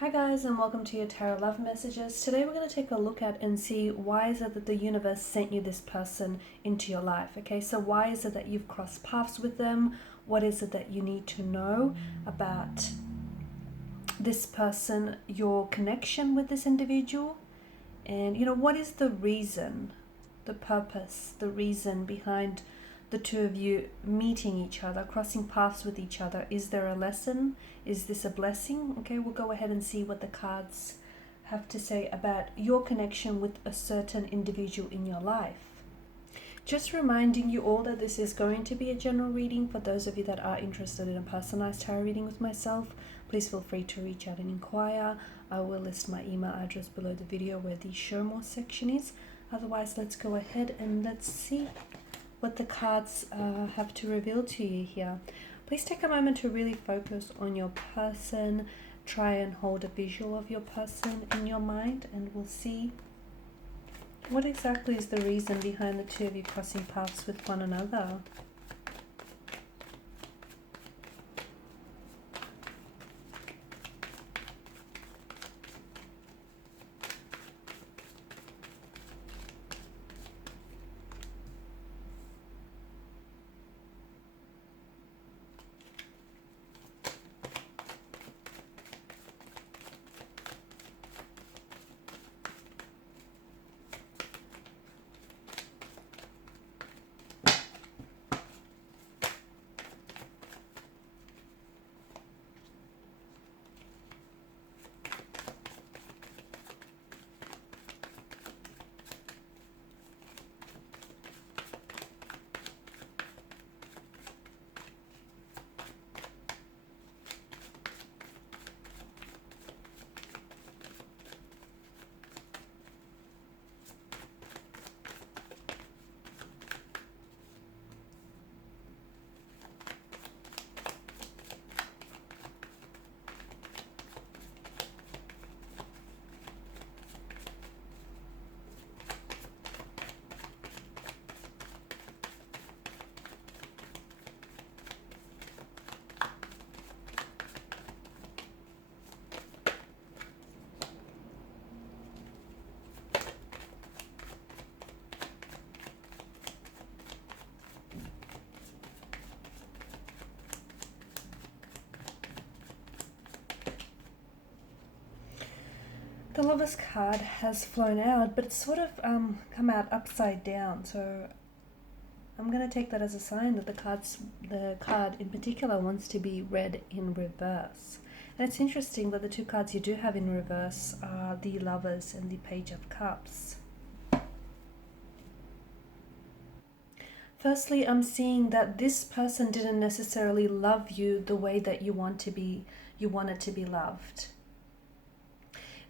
Hi guys, and welcome to your Tarot Love Messages. Today we're going to take a look at and see why is it that the universe sent you this person into your life. Okay, so why is it that you've crossed paths with them? What is it that you need to know about this person, your connection with this individual? And what is the reason, the purpose, the reason behind the two of you meeting each other, crossing paths with each other? Is there a lesson? Is this a blessing? Okay, we'll go ahead and see what the cards have to say about your connection with a certain individual in your life. Just reminding you all that this is going to be a general reading. For those of you that are interested in a personalized tarot reading with myself, please feel free to reach out and inquire. I will list my email address below the video where the show more section is. Otherwise, let's go ahead and let's see what the cards have to reveal to you here. Please take a moment to really focus on your person. Try and hold a visual of your person in your mind, and we'll see what exactly is the reason behind the two of you crossing paths with one another. The Lover's card has flown out, but it's sort of come out upside down. So I'm going to take that as a sign that the card in particular wants to be read in reverse. And it's interesting that the two cards you do have in reverse are the Lovers and the Page of Cups. Firstly, I'm seeing that this person didn't necessarily love you the way that you wanted to be loved.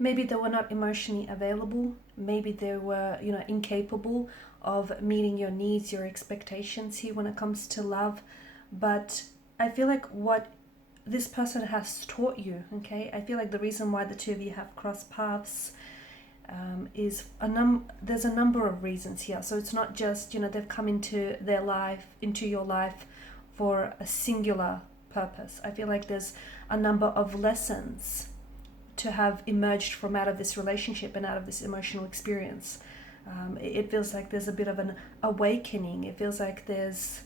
Maybe they were not emotionally available. Maybe they were, incapable of meeting your needs, your expectations here when it comes to love. But I feel like what this person has taught you, okay? I feel like the reason why the two of you have crossed paths is there's a number of reasons here. So it's not just, they've come into your life for a singular purpose. I feel like there's a number of lessons to have emerged from out of this relationship and out of this emotional experience. It feels like there's a bit of an awakening. It feels like there's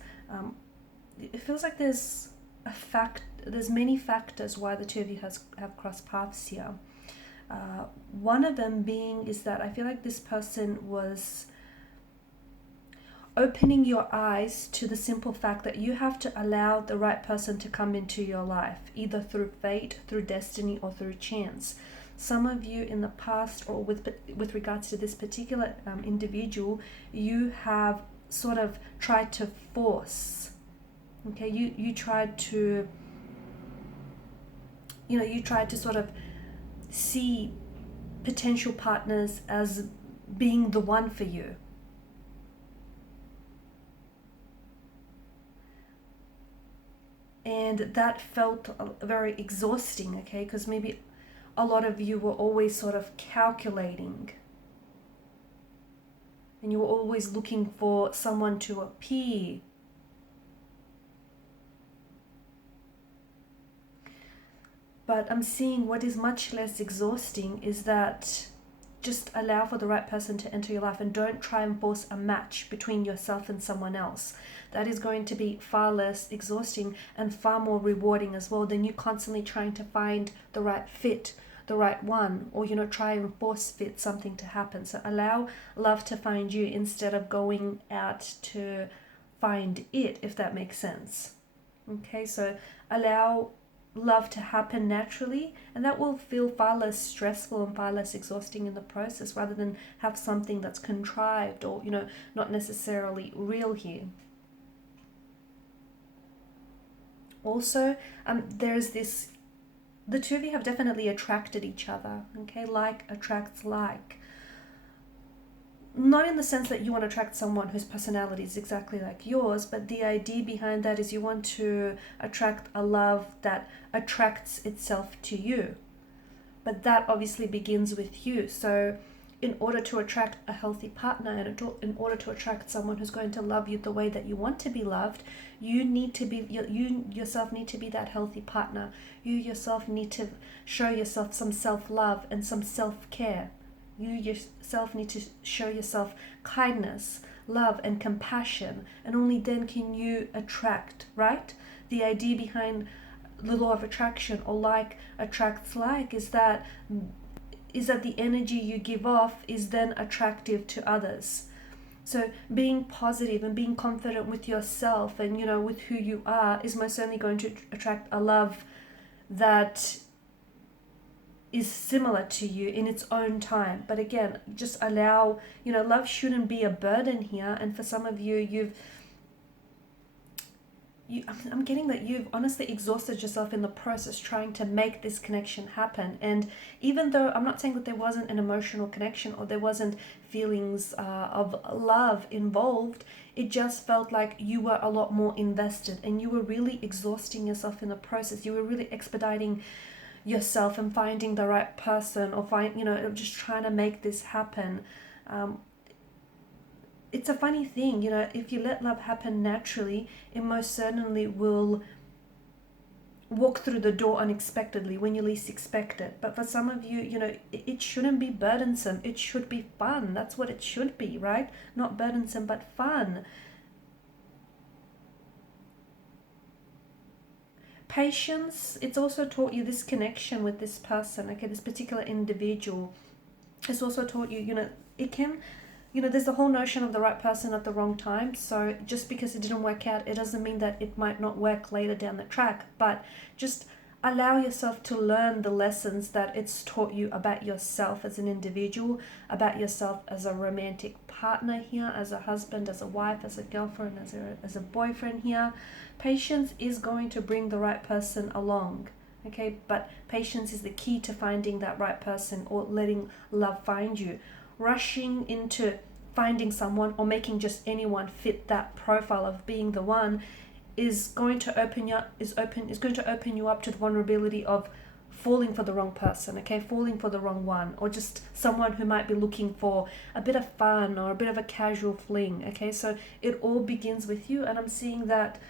there's many factors why the two of you have crossed paths here. One of them being is that I feel like this person was opening your eyes to the simple fact that you have to allow the right person to come into your life, either through fate, through destiny, or through chance. Some of you in the past, or with regards to this particular individual, you have sort of tried to force. Okay, you tried to sort of see potential partners as being the one for you. And that felt very exhausting, okay? Because maybe a lot of you were always sort of calculating. And you were always looking for someone to appear. But I'm seeing what is much less exhausting is that just allow for the right person to enter your life and don't try and force a match between yourself and someone else. That is going to be far less exhausting and far more rewarding as well than you constantly trying to find the right fit, the right one, or try and force fit something to happen. So allow love to find you instead of going out to find it, if that makes sense. Okay, so allow love to happen naturally, and that will feel far less stressful and far less exhausting in the process, rather than have something that's contrived or not necessarily real here. Also, there's this, the two of you have definitely attracted each other. Okay, like attracts like. Not in the sense that you want to attract someone whose personality is exactly like yours, but the idea behind that is you want to attract a love that attracts itself to you. But that obviously begins with you. So in order to attract a healthy partner, and in order to attract someone who's going to love you the way that you want to be loved, you yourself need to be that healthy partner. You yourself need to show yourself some self-love and some self-care. You yourself need to show yourself kindness, love, and compassion, and only then can you attract, right? The idea behind the law of attraction, or like attracts like, is that the energy you give off is then attractive to others. So being positive and being confident with yourself and with who you are is most certainly going to attract a love that is similar to you in its own time. But again, just allow, love shouldn't be a burden here. And for some of you, I'm getting that you've honestly exhausted yourself in the process trying to make this connection happen. And even though I'm not saying that there wasn't an emotional connection or there wasn't feelings of love involved, it just felt like you were a lot more invested and you were really exhausting yourself in the process. You were really expediting yourself and finding the right person, or just trying to make this happen. It's a funny thing, if you let love happen naturally, it most certainly will walk through the door unexpectedly when you least expect it. But for some of you, it shouldn't be burdensome. It should be fun. That's what it should be, right? Not burdensome, but fun. Patience, it's also taught you this connection with this person, okay, this particular individual. It's also taught you, it can, there's the whole notion of the right person at the wrong time. So just because it didn't work out, it doesn't mean that it might not work later down the track. But just allow yourself to learn the lessons that it's taught you about yourself as an individual, about yourself as a romantic partner here, as a husband, as a wife, as a girlfriend, as a boyfriend here. Patience is going to bring the right person along, okay? But patience is the key to finding that right person, or letting love find you. Rushing into finding someone or making just anyone fit that profile of being the one is going to open you up to the vulnerability of falling for the wrong person, okay? Falling for the wrong one, or just someone who might be looking for a bit of fun or a bit of a casual fling, okay? So it all begins with you, and I'm seeing that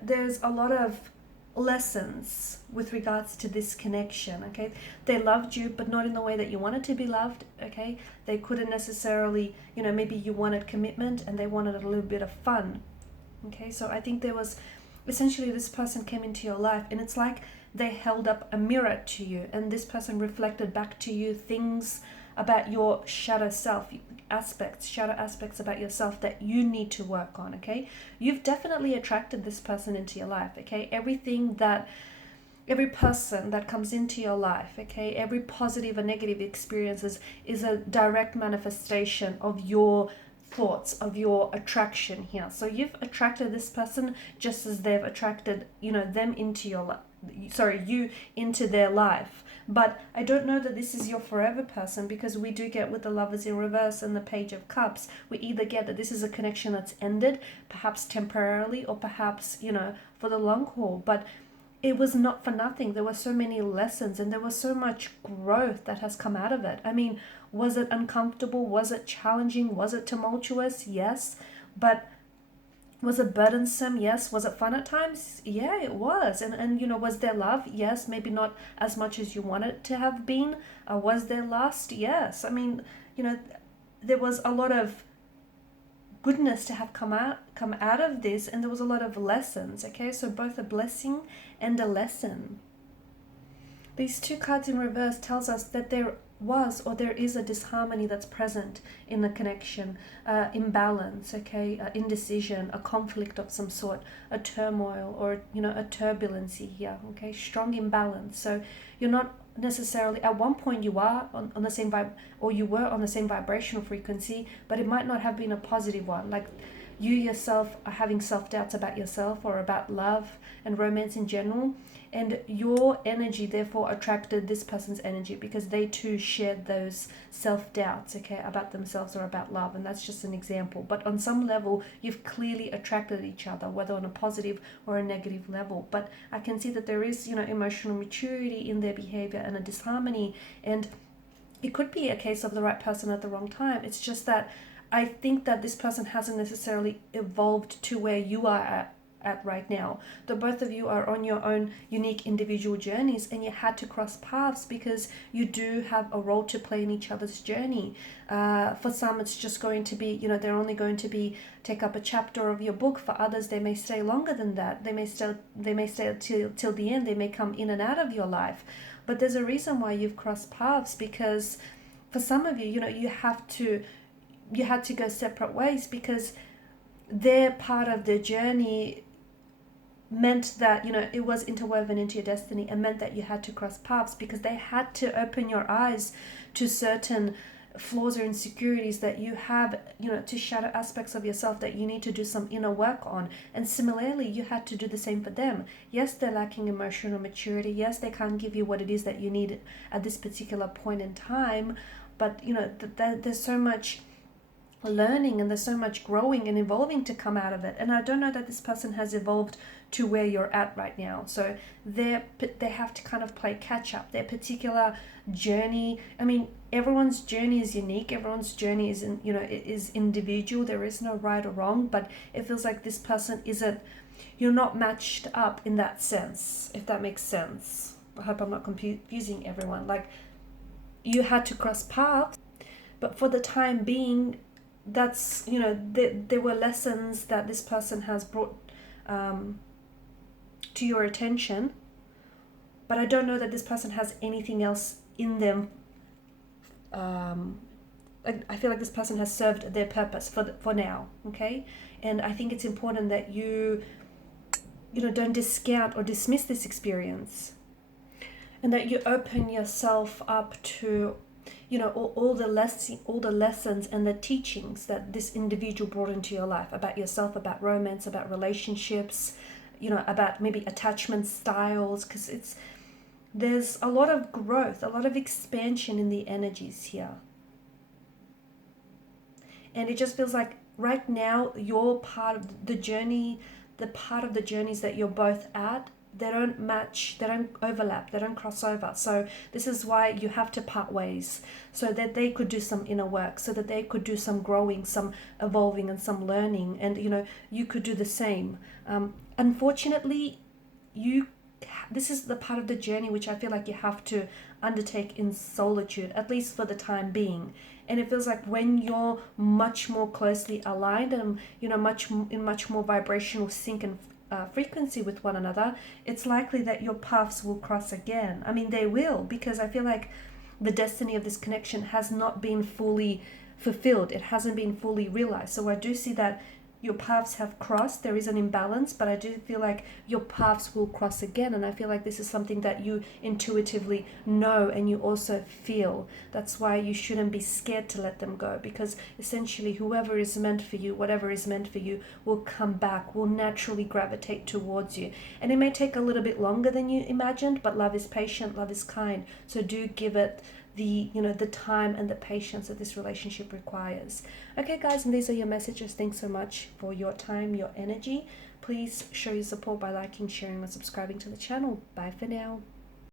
there's a lot of lessons with regards to this connection, okay? They loved you, but not in the way that you wanted to be loved, okay? They couldn't necessarily, maybe you wanted commitment and they wanted a little bit of fun, okay? So I think there was, essentially this person came into your life and it's like they held up a mirror to you, and this person reflected back to you things about your shadow self, shadow aspects about yourself that you need to work on, okay? You've definitely attracted this person into your life, okay? Every person that comes into your life, okay, every positive and negative experiences is a direct manifestation of your thoughts, of your attraction here. So you've attracted this person just as they've attracted, them into your life. You into their life. But I don't know that this is your forever person, because we do get with the Lovers in reverse and the Page of Cups, we either get that this is a connection that's ended, perhaps temporarily, or perhaps, for the long haul. But it was not for nothing. There were so many lessons and there was so much growth that has come out of it. I mean, was it uncomfortable? Was it challenging? Was it tumultuous? Yes. But Was it burdensome? Yes. Was it fun at times? Yeah, it was. And was there love? Yes. Maybe not as much as you want it to have been. Was there lust? Yes. I mean, you know, there was a lot of goodness to have come out of this, and there was a lot of lessons. Okay, so both a blessing and a lesson. These two cards in reverse tells us that there was or there is a disharmony that's present in the connection, imbalance, okay, indecision, a conflict of some sort, a turmoil, or a turbulency here, okay, strong imbalance. So you're not necessarily, at one point you are on the same vibe, or you were on the same vibrational frequency, but it might not have been a positive one. Like, you yourself are having self-doubts about yourself or about love and romance in general, and your energy therefore attracted this person's energy because they too shared those self-doubts, okay, about themselves or about love. And that's just an example, but on some level you've clearly attracted each other, whether on a positive or a negative level. But I can see that there is emotional maturity in their behavior and a disharmony, and it could be a case of the right person at the wrong time. It's just that I think that this person hasn't necessarily evolved to where you are at right now. The both of you are on your own unique individual journeys, and you had to cross paths because you do have a role to play in each other's journey. For some, it's just going to be, they're only going to be take up a chapter of your book. For others, they may stay longer than that. They may stay till the end. They may come in and out of your life. But there's a reason why you've crossed paths, because for some of you, you had to go separate ways because their part of the journey meant that it was interwoven into your destiny, and meant that you had to cross paths because they had to open your eyes to certain flaws or insecurities that you have, to shadow aspects of yourself that you need to do some inner work on. And similarly, you had to do the same for them. Yes, they're lacking emotional maturity. Yes, they can't give you what it is that you need at this particular point in time, but there's so much learning and there's so much growing and evolving to come out of it. And I don't know that this person has evolved to where you're at right now. So they have to kind of play catch up. Their particular journey, I mean, everyone's journey is unique. Everyone's journey is individual. There is no right or wrong, but it feels like this person you're not matched up in that sense, if that makes sense. I hope I'm not confusing everyone. Like, you had to cross paths, but for the time being, that's there were lessons that this person has brought to your attention, but I don't know that this person has anything else in them. I feel like this person has served their purpose for now, okay? And I think it's important that you don't discount or dismiss this experience, and that you open yourself up to all the lessons and the teachings that this individual brought into your life about yourself, about romance, about relationships, about maybe attachment styles, because there's a lot of growth, a lot of expansion in the energies here. And it just feels like right now you're part of the journey, the part of the journeys that you're both at, they don't match, they don't overlap, they don't cross over. So this is why you have to part ways, so that they could do some inner work, so that they could do some growing, some evolving, and some learning, and you could do the same. Unfortunately, this is the part of the journey which I feel like you have to undertake in solitude, at least for the time being. And it feels like when you're much more closely aligned and much more vibrational sync and frequency with one another, it's likely that your paths will cross again. I mean, they will, because I feel like the destiny of this connection has not been fully fulfilled. It hasn't been fully realized. So I do see that your paths have crossed. There is an imbalance, but I do feel like your paths will cross again. And I feel like this is something that you intuitively know and you also feel. That's why you shouldn't be scared to let them go, because essentially whoever is meant for you, whatever is meant for you, will come back, will naturally gravitate towards you. And it may take a little bit longer than you imagined, but love is patient, love is kind. So do give it the time and the patience that this relationship requires. Okay guys, and these are your messages. Thanks so much for your time, your energy. Please show your support by liking, sharing, or subscribing to the channel. Bye for now.